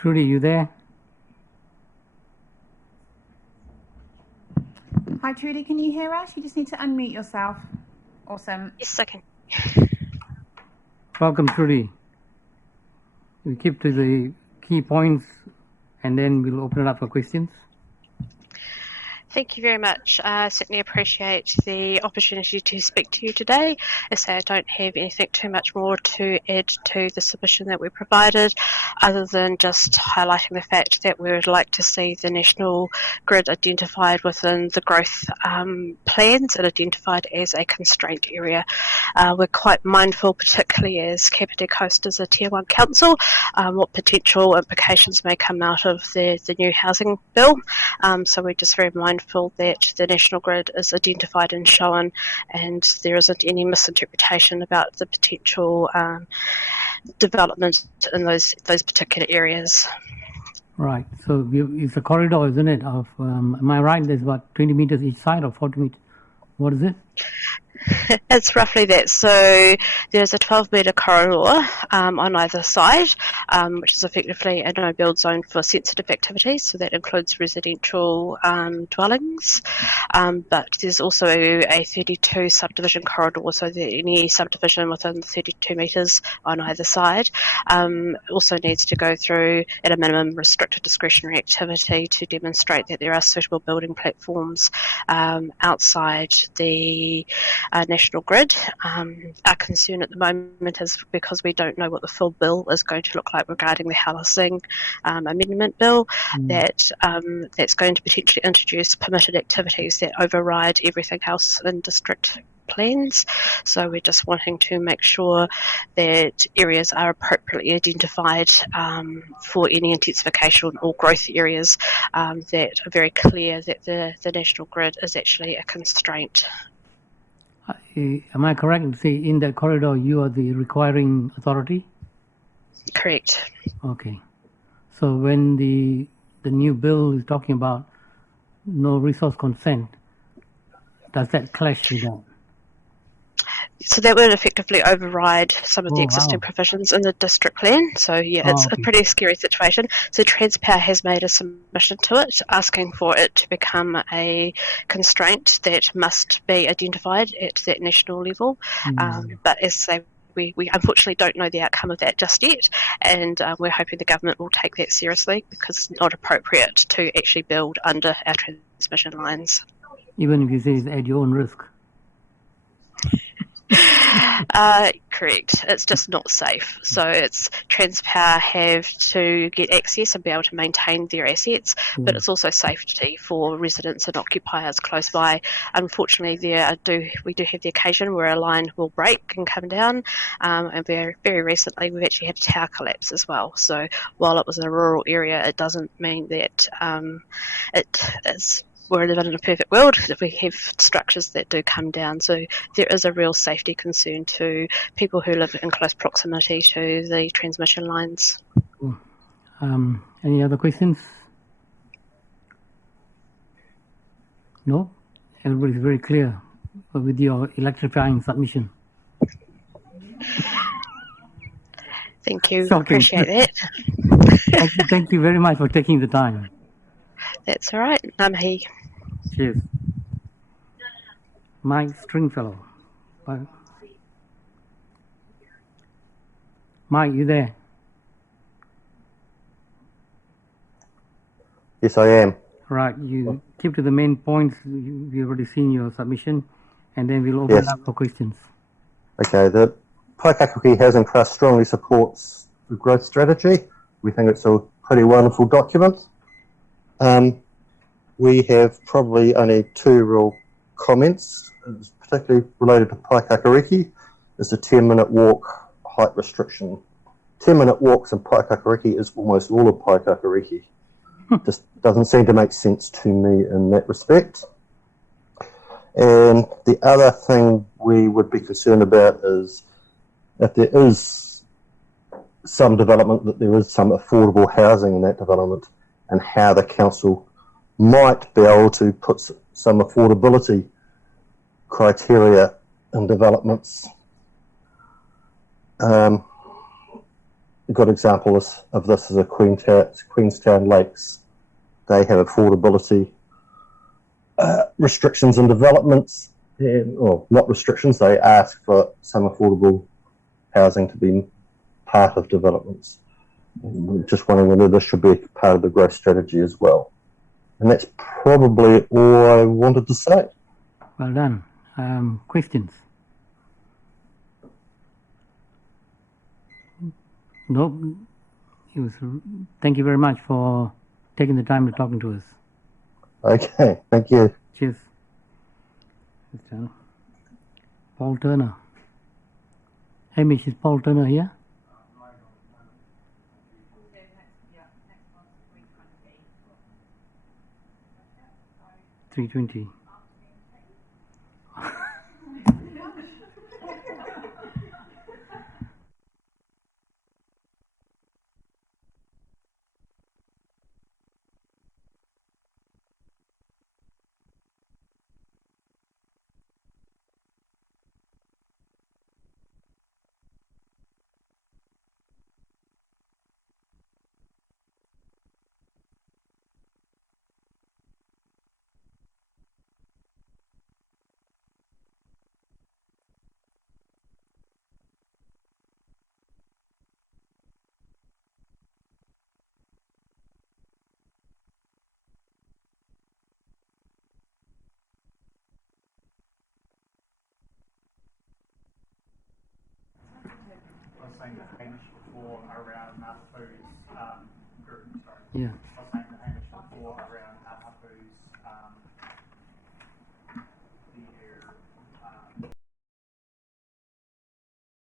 Trudy, you there? Hi Trudy, can you hear us? You just need to unmute yourself. Awesome. Yes, I can. Welcome, Trudy. We keep to the key points and then we'll open it up for questions. Thank you very much. I certainly appreciate the opportunity to speak to you today. As I say, I don't have anything too much more to add to the submission that we provided, other than just highlighting the fact that we would like to see the national grid identified within the growth plans and identified as a constraint area. We're quite mindful, particularly as Kāpiti Coast is a Tier 1 council, what potential implications may come out of the new housing bill. So we're just very mindful that the national grid is identified and shown, and there isn't any misinterpretation about the potential development in those particular areas. Right. So it's a corridor, isn't it? Of am I right? There's about 20 meters each side or 40 meters. What is it? It's roughly that. So there's a 12-metre corridor on either side, which is effectively a no-build zone for sensitive activities. So that includes residential dwellings. But there's also a 32 subdivision corridor, so that any subdivision within 32 metres on either side also needs to go through, at a minimum, restricted discretionary activity to demonstrate that there are suitable building platforms outside the national grid. Our concern at the moment is because we don't know what the full bill is going to look like regarding the housing amendment bill, that's going to potentially introduce permitted activities that override everything else in district plans. So we're just wanting to make sure that areas are appropriately identified for any intensification or growth areas that are very clear that the national grid is actually a constraint. Am I correct to say in that corridor you are the requiring authority? Correct. Okay. So when the new bill is talking about no resource consent, does that clash with that? So that would effectively override some of the existing provisions in the district plan. So yeah, it's a pretty scary situation. So Transpower has made a submission to it, asking for it to become a constraint that must be identified at that national level. But as I say, we unfortunately don't know the outcome of that just yet, and we're hoping the government will take that seriously, because it's not appropriate to actually build under our transmission lines. Even if you say it's at your own risk? Correct. It's just not safe. So it's Transpower have to get access and be able to maintain their assets, but it's also safety for residents and occupiers close by. Unfortunately, we do have the occasion where a line will break and come down, and very recently we've actually had a tower collapse as well. So while it was in a rural area, it doesn't mean that we're living in a perfect world. We have structures that do come down, so there is a real safety concern to people who live in close proximity to the transmission lines. Any other questions? No? Everybody's very clear with your electrifying submission. Thank you. Appreciate that. Thank you very much for taking the time. That's all right. Namahi. Cheers. Mike Stringfellow. Mike, you there? Yes, I am. Right. You keep to the main points. We've already seen your submission, and then we'll open it up for questions. Okay. The Paikakuri Housing Trust strongly supports the growth strategy. We think it's a pretty wonderful document. We have probably only two real comments, particularly related to Paikakariki. It's a 10-minute walk height restriction. 10-minute walks in Paikakariki is almost all of Paikakariki. Just doesn't seem to make sense to me in that respect. And the other thing we would be concerned about is if there is some development, that there is some affordable housing in that development, and how the council might be able to put some affordability criteria in developments. a good example of this is a Queenstown Lakes. They have affordability restrictions and developments, or not restrictions, they ask for some affordable housing to be part of developments. Just wondering whether this should be part of the growth strategy as well. And that's probably all I wanted to say. Well done. Questions? No. Thank you very much for taking the time to talking to us. Okay, thank you. Cheers. Paul Turner. Hamish, is Paul Turner here? 3:20. saying to Hamish before around Tupu's group. Sorry. Yeah. I was saying to Hamish before around Tupu's